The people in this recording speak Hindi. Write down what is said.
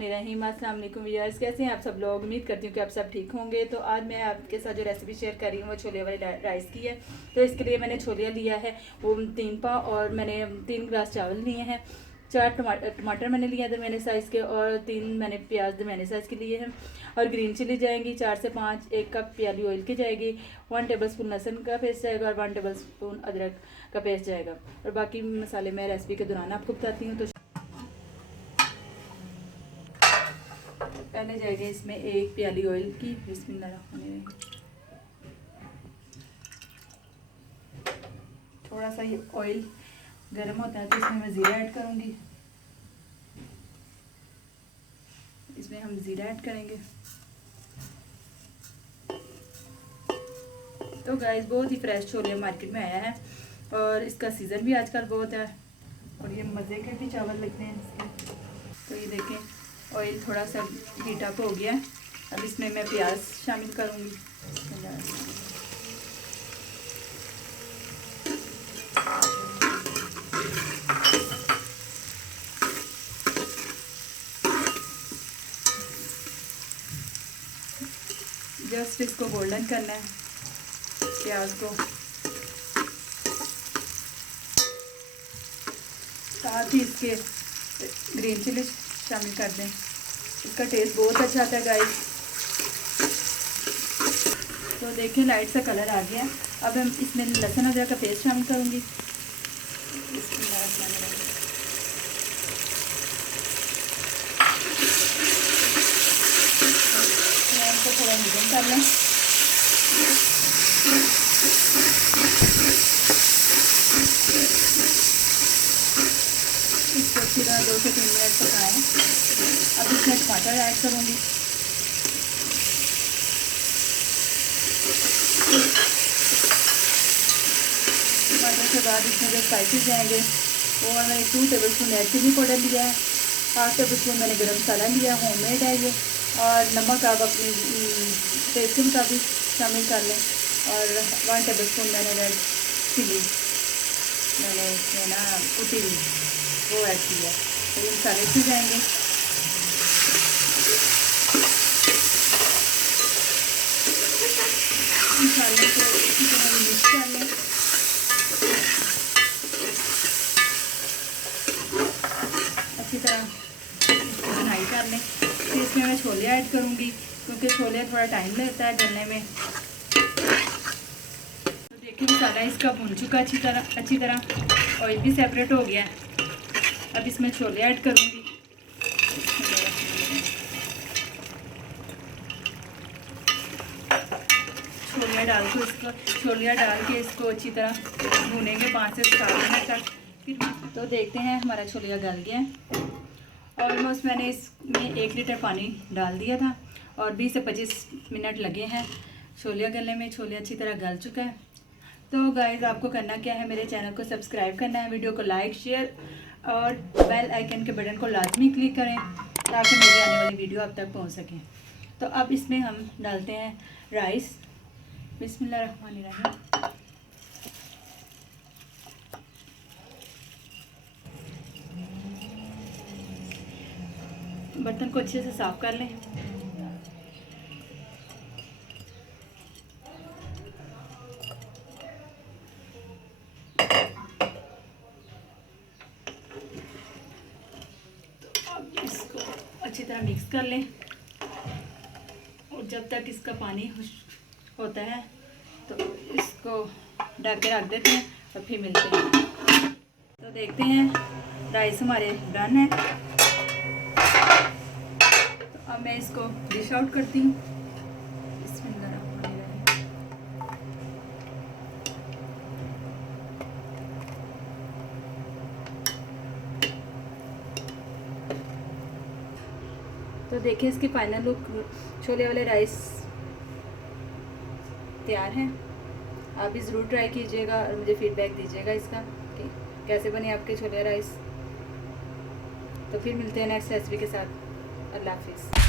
बिस्मिल्लाहिर्रहमानिर्रहीम। अस्सलाम वालेकुम व्यूअर्स, कैसे हैं आप सब लोग। उम्मीद करती हूँ कि आप सब ठीक होंगे। तो आज मैं आपके साथ जो रेसिपी शेयर कर रही हूँ वो छोले वाली राइस की है। तो इसके लिए मैंने छोले लिया है वो 3 पाव, और मैंने 3 गिलास चावल लिए हैं, 4 टमाटर मैंने लिए दरमियाने साइज़ के, और 3 मैंने प्याज दरमियाने साइज़ के लिए हैं, और ग्रीन चिली जाएंगी 4 से 5, 1 कप प्याली ऑयल की जाएगी, 1 टेबलस्पून लहसुन का पेस्ट जाएगा, और 1 टेबलस्पून अदरक का पेस्ट जाएगा, और बाकी मसाले मैं रेसिपी के दौरान आपको बताती हूँ। तो पहले जाएगा इसमें 1 प्याली ऑयल की। बिस्मिल्लाहिर्रहमानिर्रहीम। थोड़ा सा ये ऑयल गर्म होता है तो इसमें मैं ज़ीरा ऐड करूँगी। इसमें हम ज़ीरा ऐड करेंगे। तो गाइस बहुत ही फ्रेश छोले मार्केट में आया है, और इसका सीज़न भी आजकल बहुत है, और ये मज़े के भी चावल लगते हैं इसके। तो ये देखें ऑयल थोड़ा सा हीट अप हो गया। अब इसमें मैं प्याज शामिल करूँगी। जस्ट इसको गोल्डन करना है प्याज को। साथ ही इसके ग्रीन चिली शामिल कर दें, इसका टेस्ट बहुत अच्छा आता है गाइस। तो देखिए लाइट सा कलर आ गया। अब हम इसमें लहसुन अदरक का पेस्ट शामिल करूँगी। इसको थोड़ा मीडियम कर लें। इसको अच्छी तरह 2 से 3 मिनट पकाएं। अब इसमें टमाटर ऐड करूँगी। टमाटर के बाद इसमें जो स्पाइसेस जाएंगे वो मैंने 2 टेबलस्पून रेड चिली पाउडर लिया है, 1/2 टेबलस्पून मैंने गरम मसाला लिया, होममेड है ये, और नमक आप अपनी टेस्ट के मुताबिक शामिल कर लें, और 1 टेबलस्पून मैंने रेड चिली मैंने इसमें ना कुटी हुई वो ऐड किया। तो ये मसाले इसमें जाएंगे। मसाले को इसी तरह मिक्स कर लें। अच्छी तरह भुनाई कर लें। फिर इसमें मैं छोले ऐड करूँगी, क्योंकि छोले थोड़ा टाइम लगता है गलने में। तो देखिए मसाला इसका भुन चुका अच्छी तरह, ऑयल भी सेपरेट हो गया। अब इसमें छोले ऐड करूँगी। छोले डाल के इसको अच्छी तरह भूनेंगे 5 से 7 मिनट तक। फिर तो देखते हैं हमारा छोले गल गया है। ऑलमोस्ट मैंने इसमें 1 लीटर पानी डाल दिया था, और 20 से 25 मिनट लगे हैं छोले गलने में। छोले अच्छी तरह गल चुका है। तो गाइस आपको करना क्या है, मेरे चैनल को सब्सक्राइब करना है, वीडियो को लाइक शेयर और बेल आइकन के बटन को लाजमी क्लिक करें, ताकि मेरी आने वाली वीडियो आप तक पहुंच सकें। तो अब इसमें हम डालते हैं राइस। बिस्मिल्लाहिर्रहमानिर्रहीम। बर्तन को अच्छे से साफ कर लें। इसको अच्छी तरह मिक्स कर लें, और जब तक इसका पानी होता है तो इसको ढक के रख देते हैं, और फिर मिलते हैं। तो देखते हैं राइस हमारे डन है। तो अब मैं इसको डिश आउट करती हूँ। तो देखिए इसकी फाइनल लुक, छोले वाले राइस तैयार हैं। आप भी ज़रूर ट्राई कीजिएगा और मुझे फीडबैक दीजिएगा इसका कि कैसे बने आपके छोले राइस। तो फिर मिलते हैं नेक्स्ट रेसिपी के साथ। अल्लाह हाफिज़।